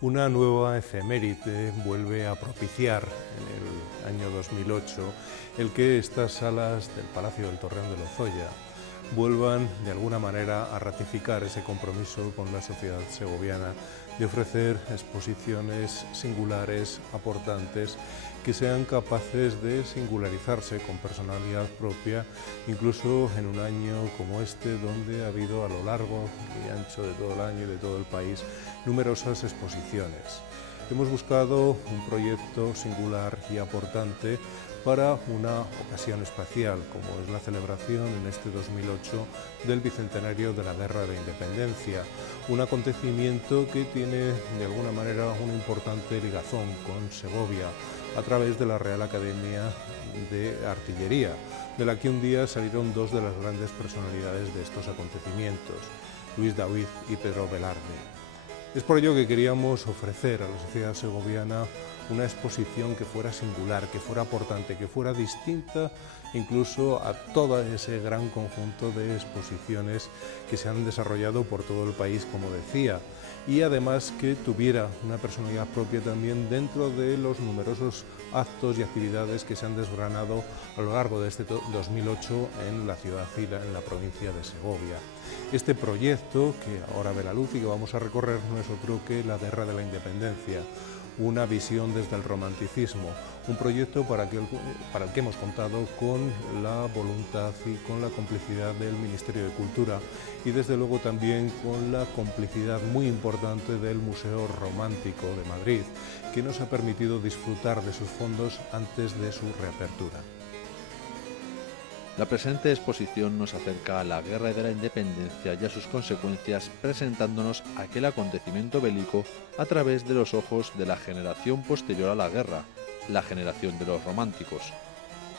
Una nueva efeméride vuelve a propiciar en el año 2008 el que estas salas del Palacio del Torreón de Lozoya vuelvan de alguna manera a ratificar ese compromiso con la sociedad segoviana de ofrecer exposiciones singulares, aportantes, que sean capaces de singularizarse con personalidad propia, incluso en un año como este, donde ha habido a lo largo y ancho de todo el año y de todo el país numerosas exposiciones. Hemos buscado un proyecto singular y aportante para una ocasión especial, como es la celebración en este 2008 del bicentenario de la Guerra de la Independencia, un acontecimiento que tiene de alguna manera una importante ligazón con Segovia a través de la Real Academia de Artillería, de la que un día salieron dos de las grandes personalidades de estos acontecimientos, Luis Daoiz y Pedro Velarde. Es por ello que queríamos ofrecer a la sociedad segoviana una exposición que fuera singular, que fuera aportante, que fuera distinta incluso a todo ese gran conjunto de exposiciones que se han desarrollado por todo el país, como decía, y además que tuviera una personalidad propia también dentro de los numerosos actos y actividades que se han desgranado a lo largo de este 2008 en la ciudad Cila, en la provincia de Segovia. Este proyecto que ahora ve la luz y que vamos a recorrer no es otro que la Guerra de la Independencia, una visión desde el romanticismo, un proyecto para el que hemos contado con la voluntad y con la complicidad del Ministerio de Cultura y desde luego también con la complicidad muy importante del Museo Romántico de Madrid, que nos ha permitido disfrutar de sus fondos antes de su reapertura. La presente exposición nos acerca a la Guerra de la Independencia y a sus consecuencias, presentándonos aquel acontecimiento bélico a través de los ojos de la generación posterior a la guerra, la generación de los románticos.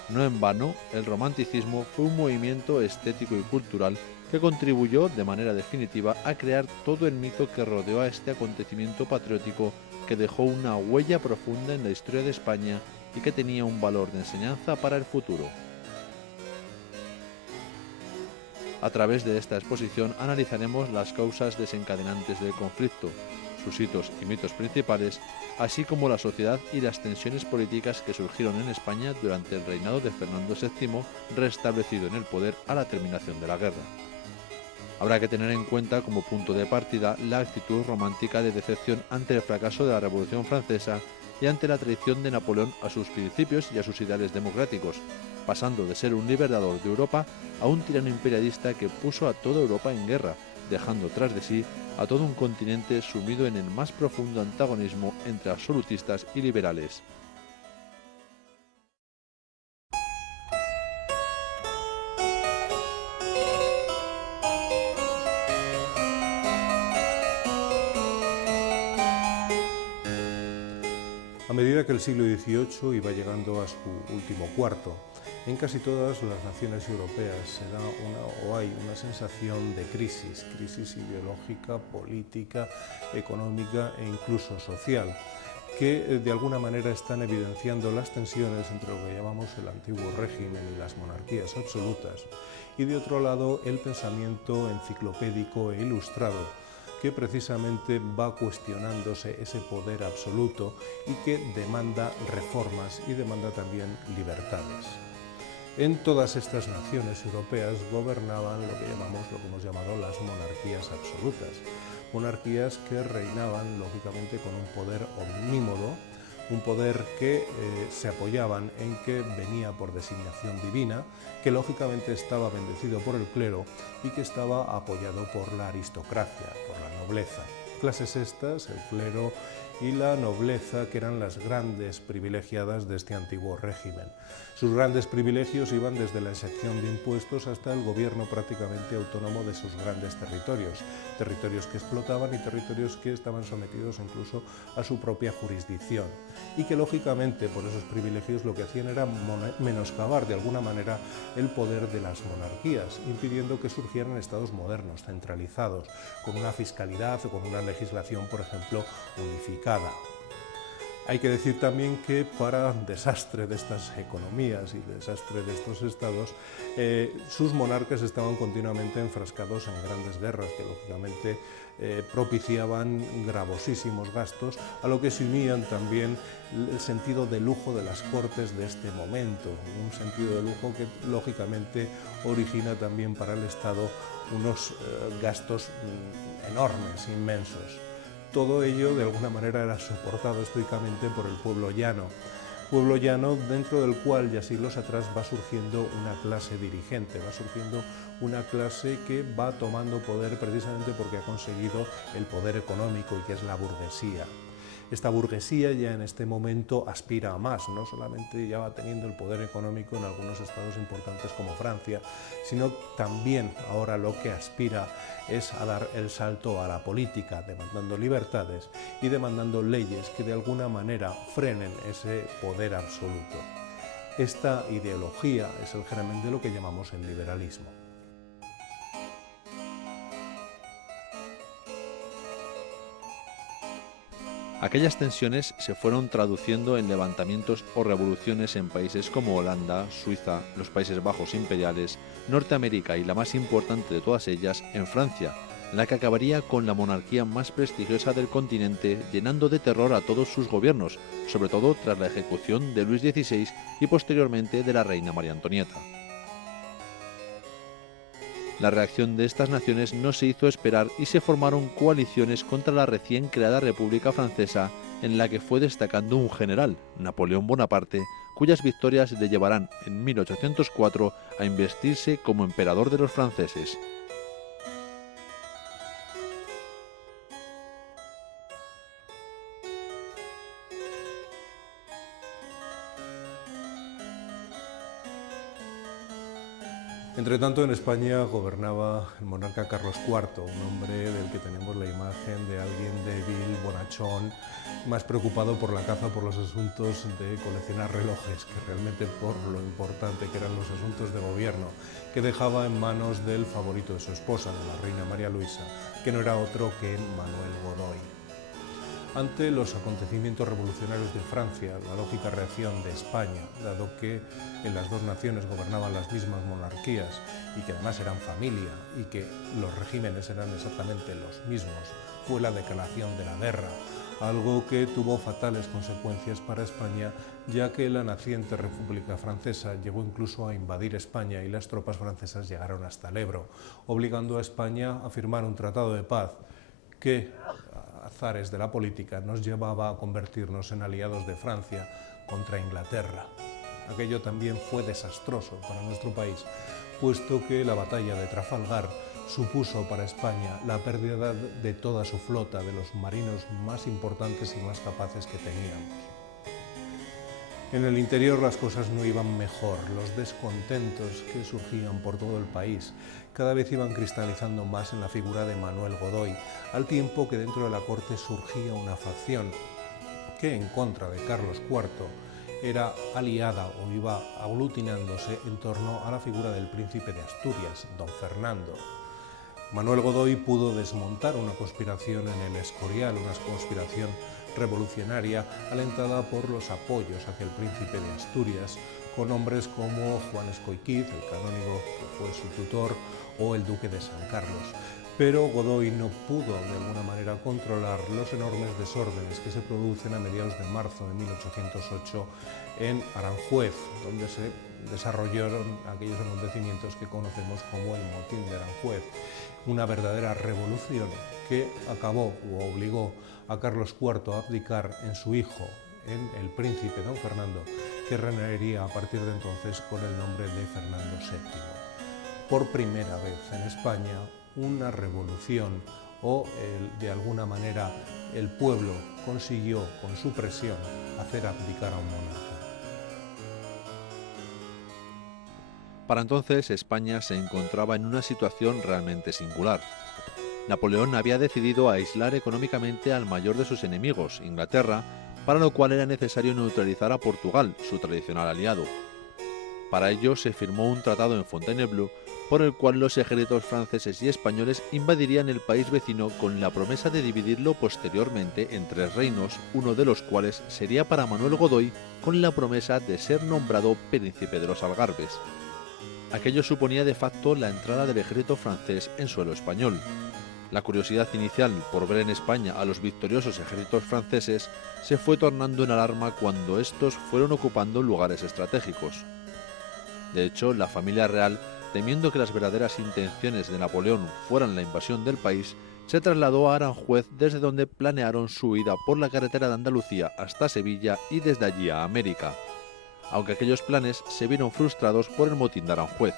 No en vano, el romanticismo fue un movimiento estético y cultural que contribuyó de manera definitiva a crear todo el mito que rodeó a este acontecimiento patriótico que dejó una huella profunda en la historia de España y que tenía un valor de enseñanza para el futuro. A través de esta exposición analizaremos las causas desencadenantes del conflicto, sus hitos y mitos principales, así como la sociedad y las tensiones políticas que surgieron en España durante el reinado de Fernando VII, restablecido en el poder a la terminación de la guerra. Habrá que tener en cuenta como punto de partida la actitud romántica de decepción ante el fracaso de la Revolución Francesa y ante la traición de Napoleón a sus principios y a sus ideales democráticos, pasando de ser un libertador de Europa a un tirano imperialista que puso a toda Europa en guerra, dejando tras de sí a todo un continente sumido en el más profundo antagonismo entre absolutistas y liberales. A medida que el siglo XVIII iba llegando a su último cuarto, en casi todas las naciones europeas se da hay una sensación de crisis ideológica, política, económica e incluso social, que de alguna manera están evidenciando las tensiones entre lo que llamamos el antiguo régimen y las monarquías absolutas, y de otro lado el pensamiento enciclopédico e ilustrado, que precisamente va cuestionándose ese poder absoluto y que demanda reformas y demanda también libertades. En todas estas naciones europeas gobernaban lo que hemos llamado las monarquías absolutas, monarquías que reinaban lógicamente con un poder omnímodo, un poder que se apoyaban en que venía por designación divina, que lógicamente estaba bendecido por el clero y que estaba apoyado por la aristocracia, por la nobleza. Clases estas, el clero y la nobleza, que eran las grandes privilegiadas de este antiguo régimen. Sus grandes privilegios iban desde la exención de impuestos hasta el gobierno prácticamente autónomo de sus grandes territorios, territorios que explotaban y territorios que estaban sometidos incluso a su propia jurisdicción, y que lógicamente por esos privilegios lo que hacían era menoscabar de alguna manera el poder de las monarquías, impidiendo que surgieran estados modernos, centralizados, con una fiscalidad o con una legislación, por ejemplo, unificada. Hay que decir también que para desastre de estas economías y desastre de estos estados, sus monarcas estaban continuamente enfrascados en grandes guerras que lógicamente propiciaban gravosísimos gastos, a lo que se unían también el sentido de lujo de las cortes de este momento, un sentido de lujo que lógicamente origina también para el Estado unos gastos enormes, inmensos. Todo ello de alguna manera era soportado estoicamente por el pueblo llano dentro del cual ya siglos atrás va surgiendo una clase dirigente, va surgiendo una clase que va tomando poder precisamente porque ha conseguido el poder económico y que es la burguesía. Esta burguesía ya en este momento aspira a más, no solamente ya va teniendo el poder económico en algunos estados importantes como Francia, sino también ahora lo que aspira es a dar el salto a la política, demandando libertades y demandando leyes que de alguna manera frenen ese poder absoluto. Esta ideología es el germen de lo que llamamos el liberalismo. Aquellas tensiones se fueron traduciendo en levantamientos o revoluciones en países como Holanda, Suiza, los Países Bajos imperiales, Norteamérica y la más importante de todas ellas, en Francia, la que acabaría con la monarquía más prestigiosa del continente, llenando de terror a todos sus gobiernos, sobre todo tras la ejecución de Luis XVI y posteriormente de la reina María Antonieta. La reacción de estas naciones no se hizo esperar y se formaron coaliciones contra la recién creada República Francesa, en la que fue destacando un general, Napoleón Bonaparte, cuyas victorias le llevarán en 1804 a investirse como emperador de los franceses. Entretanto, en España gobernaba el monarca Carlos IV, un hombre del que tenemos la imagen de alguien débil, bonachón, más preocupado por la caza, por los asuntos de coleccionar relojes, que realmente por lo importante que eran los asuntos de gobierno, que dejaba en manos del favorito de su esposa, de la reina María Luisa, que no era otro que Manuel Godoy. Ante los acontecimientos revolucionarios de Francia, la lógica reacción de España, dado que en las dos naciones gobernaban las mismas monarquías y que además eran familia y que los regímenes eran exactamente los mismos, fue la declaración de la guerra, algo que tuvo fatales consecuencias para España, ya que la naciente República Francesa llegó incluso a invadir España y las tropas francesas llegaron hasta el Ebro, obligando a España a firmar un tratado de paz que, azares de la política, nos llevaba a convertirnos en aliados de Francia contra Inglaterra. Aquello también fue desastroso para nuestro país, puesto que la batalla de Trafalgar supuso para España la pérdida de toda su flota, de los marinos más importantes y más capaces que teníamos. En el interior las cosas no iban mejor, los descontentos que surgían por todo el país cada vez iban cristalizando más en la figura de Manuel Godoy, al tiempo que dentro de la corte surgía una facción que en contra de Carlos IV era aliada o iba aglutinándose en torno a la figura del príncipe de Asturias, don Fernando. Manuel Godoy pudo desmontar una conspiración en el Escorial, una conspiración revolucionaria alentada por los apoyos hacia el príncipe de Asturias, con hombres como Juan Escoiquiz, el canónigo que fue su tutor, o el duque de San Carlos. Pero Godoy no pudo de alguna manera controlar los enormes desórdenes que se producen a mediados de marzo de 1808 en Aranjuez, donde se desarrollaron aquellos acontecimientos que conocemos como el motín de Aranjuez, una verdadera revolución que acabó o obligó a Carlos IV a abdicar en su hijo, en el príncipe don Fernando, que reinaría a partir de entonces con el nombre de Fernando VII. Por primera vez en España, una revolución o de alguna manera el pueblo consiguió con su presión hacer abdicar a un monarca. Para entonces España se encontraba en una situación realmente singular. Napoleón había decidido aislar económicamente al mayor de sus enemigos, Inglaterra, para lo cual era necesario neutralizar a Portugal, su tradicional aliado. Para ello se firmó un tratado en Fontainebleau por el cual los ejércitos franceses y españoles invadirían el país vecino con la promesa de dividirlo posteriormente en 3 reinos, uno de los cuales sería para Manuel Godoy, con la promesa de ser nombrado príncipe de los Algarbes. Aquello suponía de facto la entrada del ejército francés en suelo español. La curiosidad inicial por ver en España a los victoriosos ejércitos franceses se fue tornando en alarma cuando estos fueron ocupando lugares estratégicos. De hecho, la familia real, temiendo que las verdaderas intenciones de Napoleón fueran la invasión del país, se trasladó a Aranjuez, desde donde planearon su huida por la carretera de Andalucía hasta Sevilla y desde allí a América, aunque aquellos planes se vieron frustrados por el motín de Aranjuez.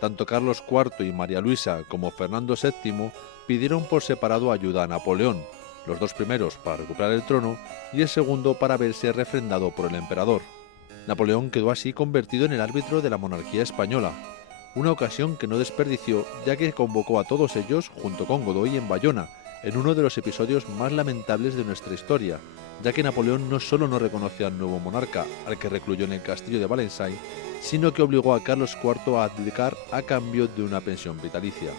Tanto Carlos IV y María Luisa como Fernando VII pidieron por separado ayuda a Napoleón, los 2 primeros para recuperar el trono y el segundo para verse refrendado por el emperador. Napoleón quedó así convertido en el árbitro de la monarquía española, una ocasión que no desperdició, ya que convocó a todos ellos junto con Godoy en Bayona, en uno de los episodios más lamentables de nuestra historia, ya que Napoleón no solo no reconoció al nuevo monarca, al que recluyó en el castillo de Valenciennes, sino que obligó a Carlos IV a abdicar a cambio de una pensión vitalicia.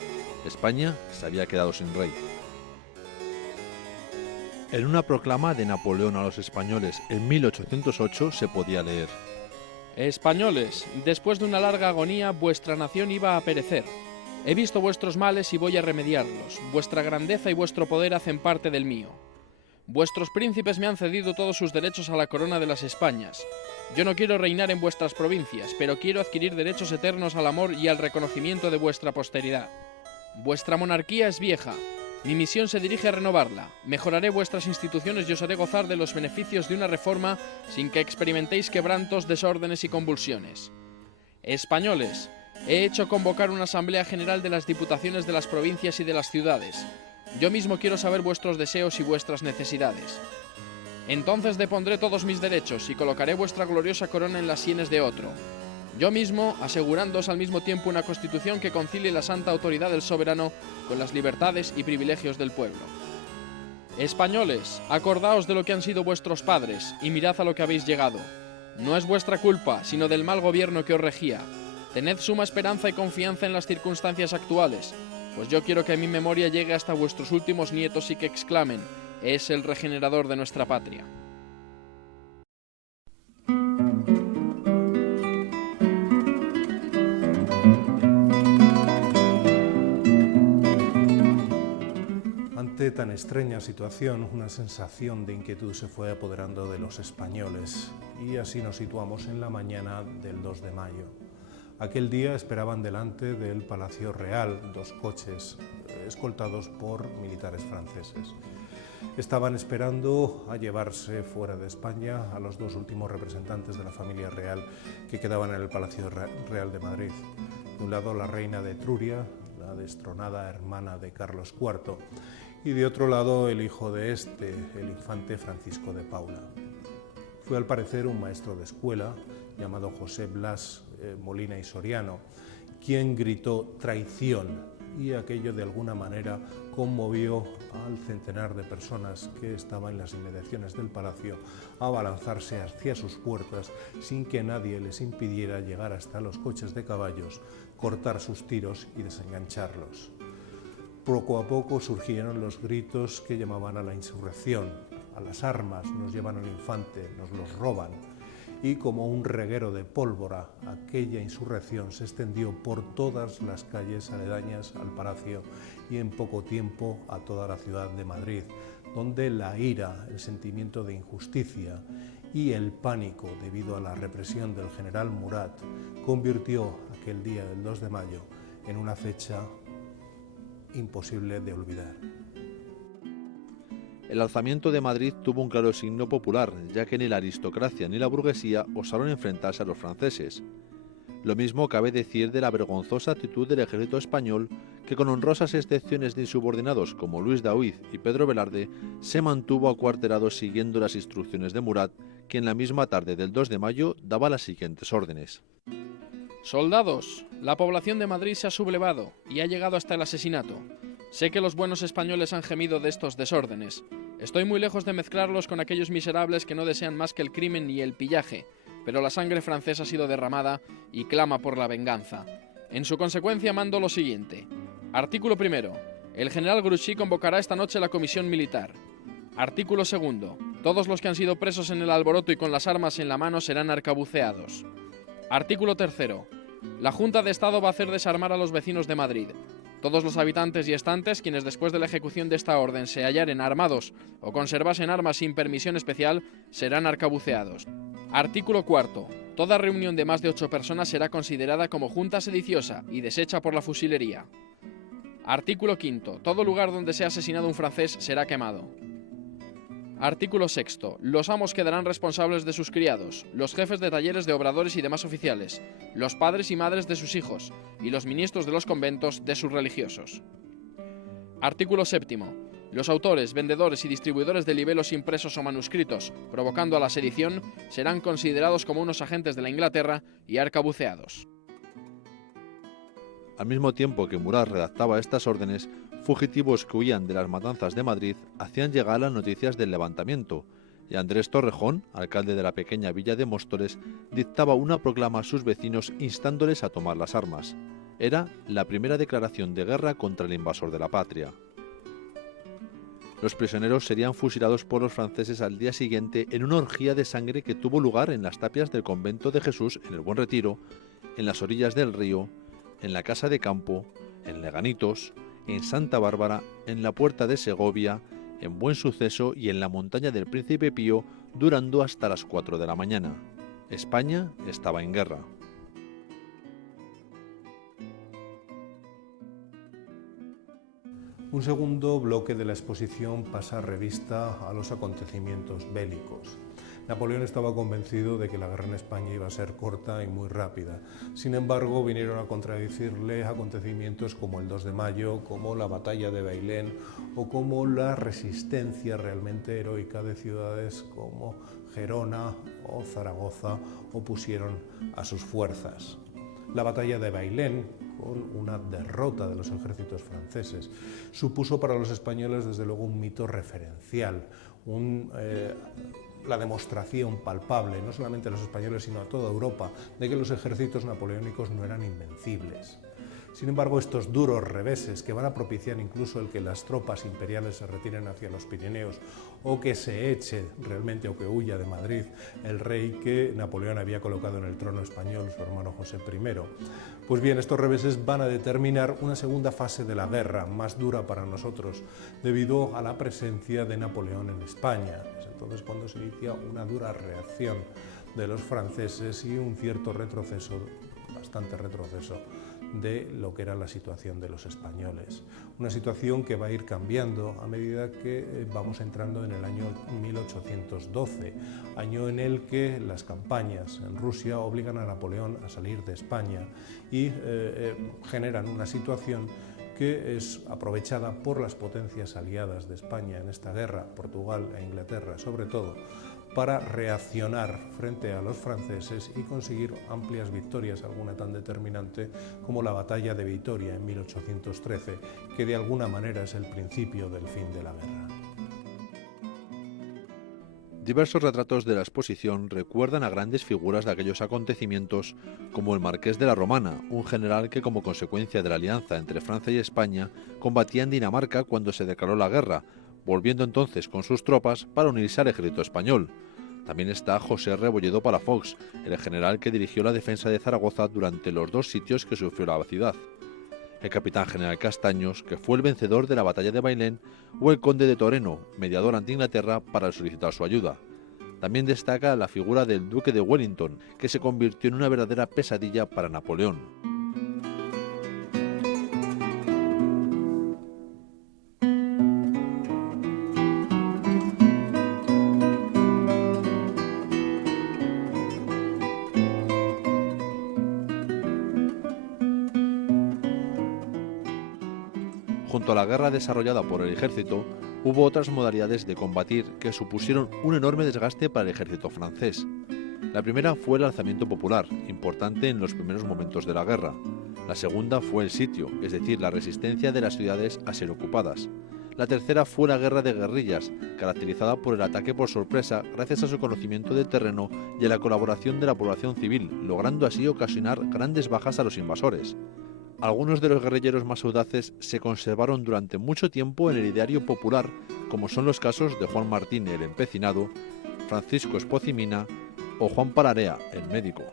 España se había quedado sin rey. En una proclama de Napoleón a los españoles en 1808 se podía leer: Españoles, después de una larga agonía, vuestra nación iba a perecer. He visto vuestros males y voy a remediarlos. Vuestra grandeza y vuestro poder hacen parte del mío. Vuestros príncipes me han cedido todos sus derechos a la corona de las Españas. Yo no quiero reinar en vuestras provincias, pero quiero adquirir derechos eternos al amor y al reconocimiento de vuestra posteridad. Vuestra monarquía es vieja. Mi misión se dirige a renovarla. Mejoraré vuestras instituciones y os haré gozar de los beneficios de una reforma sin que experimentéis quebrantos, desórdenes y convulsiones. Españoles, he hecho convocar una asamblea general de las diputaciones de las provincias y de las ciudades. Yo mismo quiero saber vuestros deseos y vuestras necesidades. Entonces depondré todos mis derechos y colocaré vuestra gloriosa corona en las sienes de otro. Yo mismo, asegurándoos al mismo tiempo una constitución que concilie la santa autoridad del soberano con las libertades y privilegios del pueblo. Españoles, acordaos de lo que han sido vuestros padres y mirad a lo que habéis llegado. No es vuestra culpa, sino del mal gobierno que os regía. Tened suma esperanza y confianza en las circunstancias actuales, pues yo quiero que mi memoria llegue hasta vuestros últimos nietos y que exclamen: es el regenerador de nuestra patria. Ante tan extraña situación, una sensación de inquietud se fue apoderando de los españoles y así nos situamos en la mañana del 2 de mayo. Aquel día esperaban delante del Palacio Real 2 coches escoltados por militares franceses. Estaban esperando a llevarse fuera de España a los 2 últimos representantes de la familia real que quedaban en el Palacio Real de Madrid. De un lado la reina de Etruria, la destronada hermana de Carlos IV, y de otro lado el hijo de este, el infante Francisco de Paula. Fue al parecer un maestro de escuela llamado José Blas Molina y Soriano, quien gritó traición, y aquello de alguna manera conmovió al centenar de personas que estaban en las inmediaciones del palacio a abalanzarse hacia sus puertas sin que nadie les impidiera llegar hasta los coches de caballos, cortar sus tiros y desengancharlos. Poco a poco surgieron los gritos que llamaban a la insurrección: a las armas, nos llevan al infante, nos los roban. Y como un reguero de pólvora, aquella insurrección se extendió por todas las calles aledañas al palacio y en poco tiempo a toda la ciudad de Madrid, donde la ira, el sentimiento de injusticia y el pánico debido a la represión del general Murat convirtió aquel día del 2 de mayo en una fecha imposible de olvidar. El alzamiento de Madrid tuvo un claro signo popular, ya que ni la aristocracia ni la burguesía osaron enfrentarse a los franceses. Lo mismo cabe decir de la vergonzosa actitud del ejército español, que con honrosas excepciones de insubordinados como Luis Daoiz y Pedro Velarde, se mantuvo acuartelado siguiendo las instrucciones de Murat, que en la misma tarde del 2 de mayo daba las siguientes órdenes. Soldados, la población de Madrid se ha sublevado y ha llegado hasta el asesinato. Sé que los buenos españoles han gemido de estos desórdenes. Estoy muy lejos de mezclarlos con aquellos miserables que no desean más que el crimen y el pillaje, pero la sangre francesa ha sido derramada y clama por la venganza. En su consecuencia mando lo siguiente. Artículo 1. El general Grouchy convocará esta noche la comisión militar. Artículo 2. Todos los que han sido presos en el alboroto y con las armas en la mano serán arcabuceados. Artículo 3. La Junta de Estado va a hacer desarmar a los vecinos de Madrid. Todos los habitantes y estantes, quienes después de la ejecución de esta orden se hallaren armados o conservasen armas sin permisión especial, serán arcabuceados. Artículo 4. Toda reunión de más de 8 personas será considerada como junta sediciosa y deshecha por la fusilería. Artículo 5. Todo lugar donde sea asesinado un francés será quemado. Artículo 6. Los amos quedarán responsables de sus criados, los jefes de talleres de obradores y demás oficiales, los padres y madres de sus hijos, y los ministros de los conventos de sus religiosos. Artículo 7. Los autores, vendedores y distribuidores de libelos impresos o manuscritos, provocando a la sedición, serán considerados como unos agentes de la Inglaterra y arcabuceados. Al mismo tiempo que Murat redactaba estas órdenes, fugitivos que huían de las matanzas de Madrid hacían llegar las noticias del levantamiento, y Andrés Torrejón, alcalde de la pequeña villa de Móstoles, dictaba una proclama a sus vecinos instándoles a tomar las armas. Era la primera declaración de guerra contra el invasor de la patria. Los prisioneros serían fusilados por los franceses al día siguiente en una orgía de sangre que tuvo lugar en las tapias del convento de Jesús en el Buen Retiro, en las orillas del río, en la Casa de Campo, en Leganitos, en Santa Bárbara, en la Puerta de Segovia, en Buen Suceso y en la Montaña del Príncipe Pío, durando hasta las 4 de la mañana. España estaba en guerra. Un segundo bloque de la exposición pasa revista a los acontecimientos bélicos. Napoleón estaba convencido de que la guerra en España iba a ser corta y muy rápida. Sin embargo, vinieron a contradecirle acontecimientos como el 2 de mayo, como la batalla de Bailén o como la resistencia realmente heroica de ciudades como Gerona o Zaragoza opusieron a sus fuerzas. La batalla de Bailén, con una derrota de los ejércitos franceses, supuso para los españoles desde luego un mito referencial, la demostración palpable, no solamente a los españoles sino a toda Europa, de que los ejércitos napoleónicos no eran invencibles. Sin embargo, estos duros reveses que van a propiciar incluso el que las tropas imperiales se retiren hacia los Pirineos o que se eche realmente o que huya de Madrid el rey que Napoleón había colocado en el trono español, su hermano José I. Pues bien, estos reveses van a determinar una segunda fase de la guerra, más dura para nosotros, debido a la presencia de Napoleón en España. Es entonces cuando se inicia una dura reacción de los franceses y un cierto retroceso, bastante retroceso, de lo que era la situación de los españoles. Una situación que va a ir cambiando a medida que vamos entrando en el año 1812, año en el que las campañas en Rusia obligan a Napoleón a salir de España y generan una situación que es aprovechada por las potencias aliadas de España en esta guerra, Portugal e Inglaterra sobre todo, para reaccionar frente a los franceses y conseguir amplias victorias, alguna tan determinante como la batalla de Vitoria en 1813, que de alguna manera es el principio del fin de la guerra. Diversos retratos de la exposición recuerdan a grandes figuras de aquellos acontecimientos, como el Marqués de la Romana, un general que como consecuencia de la alianza entre Francia y España combatía en Dinamarca cuando se declaró la guerra, volviendo entonces con sus tropas para unirse al ejército español. También está José Rebolledo Palafox, el general que dirigió la defensa de Zaragoza durante los 2 sitios que sufrió la ciudad. El capitán general Castaños, que fue el vencedor de la batalla de Bailén, o el conde de Toreno, mediador ante Inglaterra para solicitar su ayuda. También destaca la figura del duque de Wellington, que se convirtió en una verdadera pesadilla para Napoleón. Junto a la guerra desarrollada por el ejército, hubo otras modalidades de combatir que supusieron un enorme desgaste para el ejército francés. La primera fue el alzamiento popular, importante en los primeros momentos de la guerra. La segunda fue el sitio, es decir, la resistencia de las ciudades a ser ocupadas. La tercera fue la guerra de guerrillas, caracterizada por el ataque por sorpresa gracias a su conocimiento del terreno y a la colaboración de la población civil, logrando así ocasionar grandes bajas a los invasores. Algunos de los guerrilleros más audaces se conservaron durante mucho tiempo en el ideario popular, como son los casos de Juan Martín el Empecinado, Francisco Espocimina o Juan Pararea el Médico.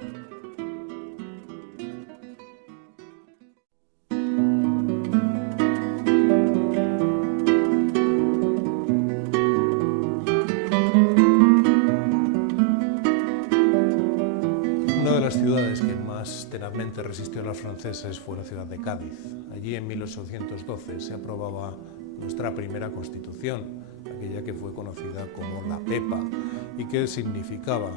Tenazmente resistió a los franceses fue la ciudad de Cádiz. Allí en 1812 se aprobaba nuestra primera constitución, aquella que fue conocida como la Pepa y que significaba,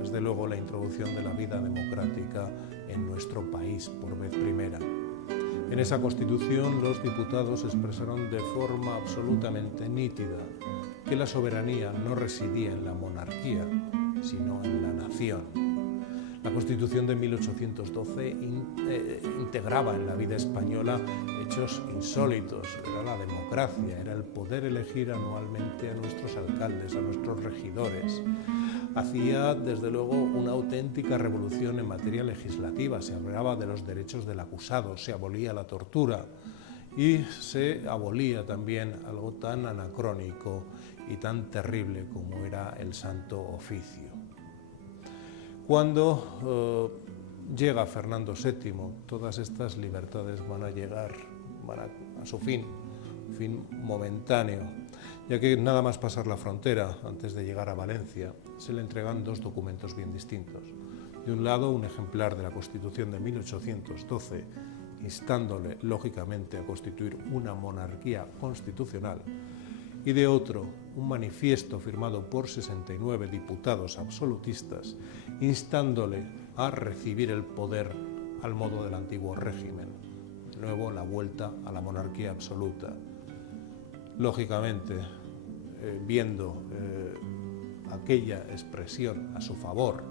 desde luego, la introducción de la vida democrática en nuestro país por vez primera. En esa constitución los diputados expresaron de forma absolutamente nítida que la soberanía no residía en la monarquía, sino en la nación. La Constitución de 1812 integraba en la vida española hechos insólitos. Era la democracia, era el poder elegir anualmente a nuestros alcaldes, a nuestros regidores. Hacía, desde luego, una auténtica revolución en materia legislativa. Se hablaba de los derechos del acusado, se abolía la tortura y se abolía también algo tan anacrónico y tan terrible como era el Santo Oficio. Cuando llega Fernando VII, todas estas libertades van a su fin momentáneo, ya que nada más pasar la frontera, antes de llegar a Valencia, se le entregan dos documentos bien distintos. De un lado, un ejemplar de la Constitución de 1812, instándole, lógicamente, a constituir una monarquía constitucional, y de otro, un manifiesto firmado por 69 diputados absolutistas, instándole a recibir el poder al modo del antiguo régimen, de nuevo la vuelta a la monarquía absoluta. Lógicamente, viendo aquella expresión a su favor,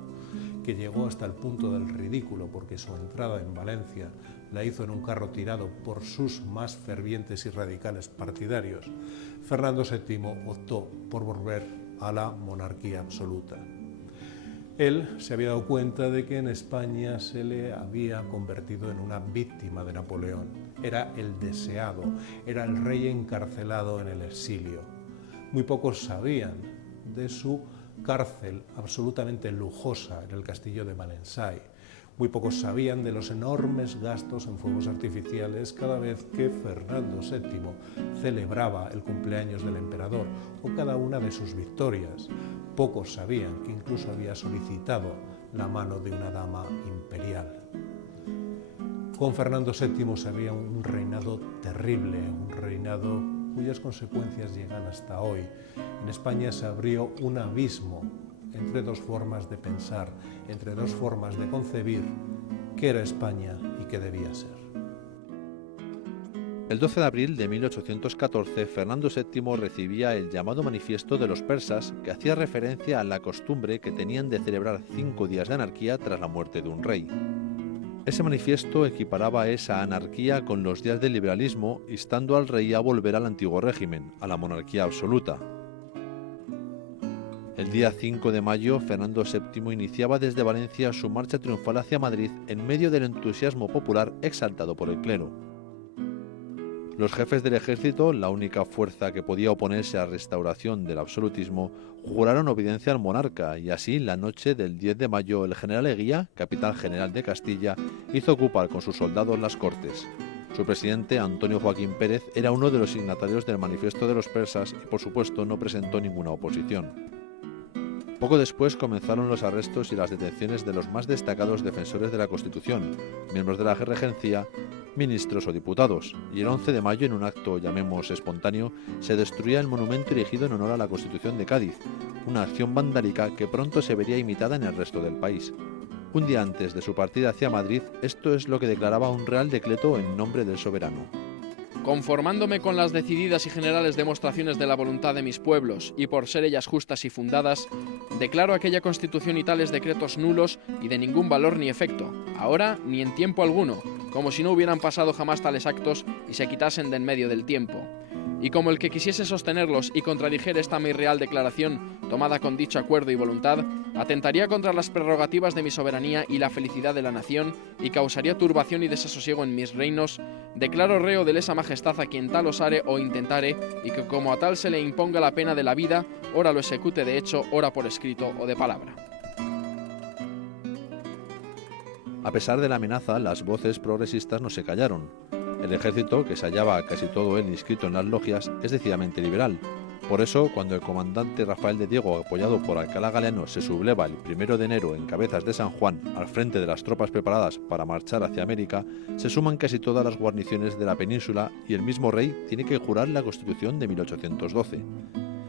que llegó hasta el punto del ridículo porque su entrada en Valencia la hizo en un carro tirado por sus más fervientes y radicales partidarios, Fernando VII optó por volver a la monarquía absoluta. Él se había dado cuenta de que en España se le había convertido en una víctima de Napoleón. Era el deseado, era el rey encarcelado en el exilio. Muy pocos sabían de su cárcel absolutamente lujosa en el castillo de Malensay. Muy pocos sabían de los enormes gastos en fuegos artificiales cada vez que Fernando VII celebraba el cumpleaños del emperador o cada una de sus victorias. Pocos sabían que incluso había solicitado la mano de una dama imperial. Con Fernando VII se había un reinado terrible, un reinado cuyas consecuencias llegan hasta hoy. En España se abrió un abismo entre dos formas de pensar, entre dos formas de concebir qué era España y qué debía ser. El 12 de abril de 1814, Fernando VII recibía el llamado Manifiesto de los Persas, que hacía referencia a la costumbre que tenían de celebrar 5 días de anarquía tras la muerte de un rey. Ese manifiesto equiparaba esa anarquía con los días del liberalismo, instando al rey a volver al antiguo régimen, a la monarquía absoluta. El día 5 de mayo, Fernando VII iniciaba desde Valencia su marcha triunfal hacia Madrid en medio del entusiasmo popular exaltado por el clero. Los jefes del ejército, la única fuerza que podía oponerse a la restauración del absolutismo, juraron obediencia al monarca y así, la noche del 10 de mayo, el general Eguía, capitán general de Castilla, hizo ocupar con sus soldados las Cortes. Su presidente, Antonio Joaquín Pérez, era uno de los signatarios del Manifiesto de los Persas y, por supuesto, no presentó ninguna oposición. Poco después comenzaron los arrestos y las detenciones de los más destacados defensores de la Constitución, miembros de la regencia, ministros o diputados, y el 11 de mayo, en un acto, llamemos espontáneo, se destruía el monumento erigido en honor a la Constitución de Cádiz, una acción vandálica que pronto se vería imitada en el resto del país. Un día antes de su partida hacia Madrid, esto es lo que declaraba un real decreto en nombre del soberano. Conformándome con las decididas y generales demostraciones de la voluntad de mis pueblos, y por ser ellas justas y fundadas, declaro aquella Constitución y tales decretos nulos y de ningún valor ni efecto, ahora ni en tiempo alguno, como si no hubieran pasado jamás tales actos y se quitasen de en medio del tiempo. y como el que quisiese sostenerlos y contradijere esta mi real declaración, tomada con dicho acuerdo y voluntad, atentaría contra las prerrogativas de mi soberanía y la felicidad de la nación, y causaría turbación y desasosiego en mis reinos, declaro reo de lesa majestad a quien tal osare o intentare, y que como a tal se le imponga la pena de la vida, ora lo ejecute de hecho, ora por escrito o de palabra. A pesar de la amenaza, las voces progresistas no se callaron. El ejército, que se hallaba casi todo él inscrito en las logias, es decididamente liberal. Por eso, cuando el comandante Rafael de Diego, apoyado por Alcalá Galeno, se subleva el 1 de enero en Cabezas de San Juan, al frente de las tropas preparadas para marchar hacia América, se suman casi todas las guarniciones de la península y el mismo rey tiene que jurar la Constitución de 1812.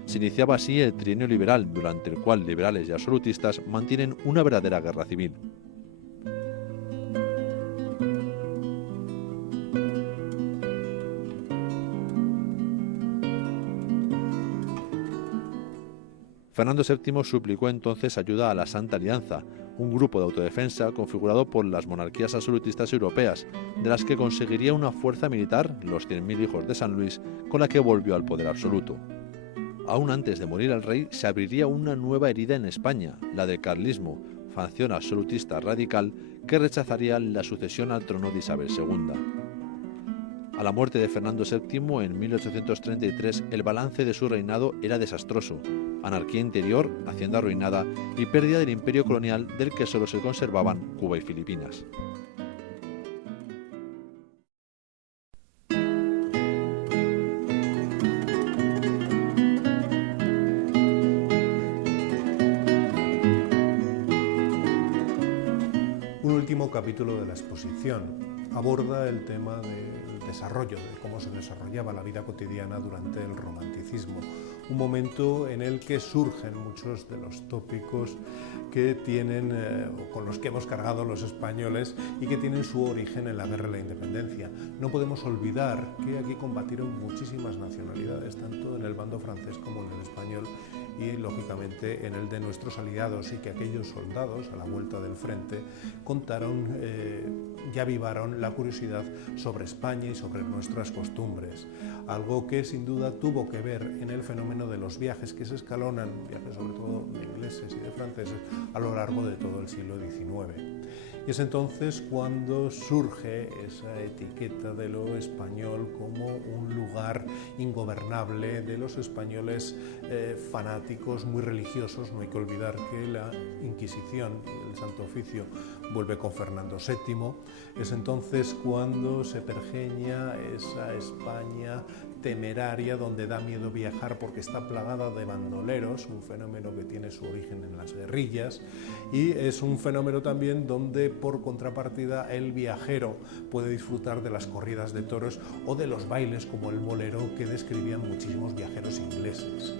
Se iniciaba así el trienio liberal, durante el cual liberales y absolutistas mantienen una verdadera guerra civil. Fernando VII suplicó entonces ayuda a la Santa Alianza, un grupo de autodefensa configurado por las monarquías absolutistas europeas, de las que conseguiría una fuerza militar, los 100.000 hijos de San Luis, con la que volvió al poder absoluto. Aún antes de morir el rey, se abriría una nueva herida en España, la del carlismo, facción absolutista radical que rechazaría la sucesión al trono de Isabel II. A la muerte de Fernando VII en 1833, el balance de su reinado era desastroso: anarquía interior, hacienda arruinada y pérdida del imperio colonial del que solo se conservaban Cuba y Filipinas. Un último capítulo de la exposición aborda el tema del desarrollo, de cómo se desarrollaba la vida cotidiana durante el romanticismo, un momento en el que surgen muchos de los tópicos que tienen, con los que hemos cargado los españoles y que tienen su origen en la Guerra de la Independencia. No podemos olvidar que aquí combatieron muchísimas nacionalidades, tanto en el bando francés como en el español, y lógicamente en el de nuestros aliados, y que aquellos soldados a la vuelta del frente contaron, y avivaron la curiosidad sobre España y sobre nuestras costumbres, algo que sin duda tuvo que ver en el fenómeno de los viajes que se escalonan, viajes sobre todo de ingleses y de franceses, a lo largo de todo el siglo XIX. Y es entonces cuando surge esa etiqueta de lo español como un lugar ingobernable de los españoles fanáticos, muy religiosos. No hay que olvidar que la Inquisición y el Santo Oficio vuelve con Fernando VII. Es entonces cuando se pergeña esa España temeraria, donde da miedo viajar porque está plagada de bandoleros, un fenómeno que tiene su origen en las guerrillas, y es un fenómeno también donde, por contrapartida, el viajero puede disfrutar de las corridas de toros o de los bailes como el bolero que describían muchísimos viajeros ingleses.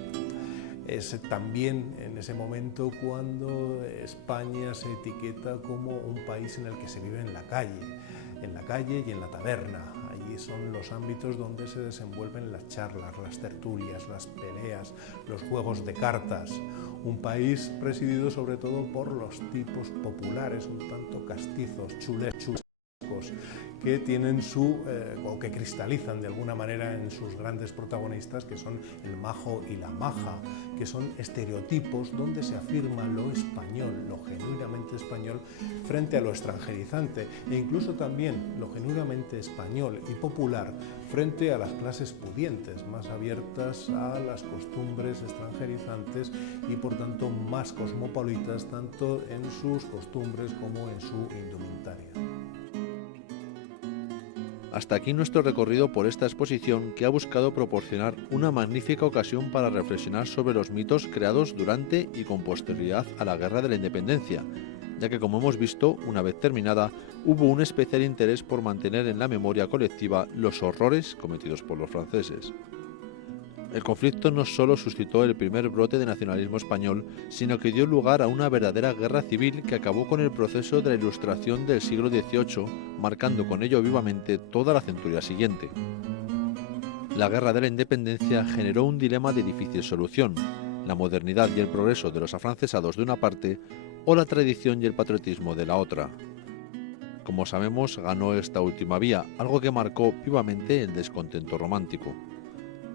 Es también en ese momento cuando España se etiqueta como un país en el que se vive en la calle y en la taberna. Allí son los ámbitos donde se desenvuelven las charlas, las tertulias, las peleas, los juegos de cartas. Un país presidido sobre todo por los tipos populares, un tanto castizos, chulescos, que tienen o que cristalizan de alguna manera en sus grandes protagonistas, que son el majo y la maja, que son estereotipos donde se afirma lo español, lo genuinamente español, frente a lo extranjerizante, e incluso también lo genuinamente español y popular frente a las clases pudientes, más abiertas a las costumbres extranjerizantes y por tanto más cosmopolitas, tanto en sus costumbres como en su indumentaria. Hasta aquí nuestro recorrido por esta exposición, que ha buscado proporcionar una magnífica ocasión para reflexionar sobre los mitos creados durante y con posterioridad a la Guerra de la Independencia, ya que, como hemos visto, una vez terminada, hubo un especial interés por mantener en la memoria colectiva los horrores cometidos por los franceses. El conflicto no solo suscitó el primer brote de nacionalismo español, sino que dio lugar a una verdadera guerra civil que acabó con el proceso de la Ilustración del siglo XVIII, marcando con ello vivamente toda la centuria siguiente. La Guerra de la Independencia generó un dilema de difícil solución: la modernidad y el progreso de los afrancesados de una parte, o la tradición y el patriotismo de la otra. Como sabemos, ganó esta última vía, algo que marcó vivamente el descontento romántico.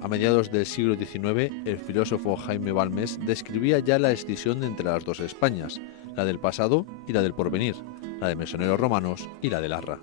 A mediados del siglo XIX, el filósofo Jaime Balmes describía ya la escisión entre las dos Españas, la del pasado y la del porvenir, la de mesoneros romanos y la de Larra.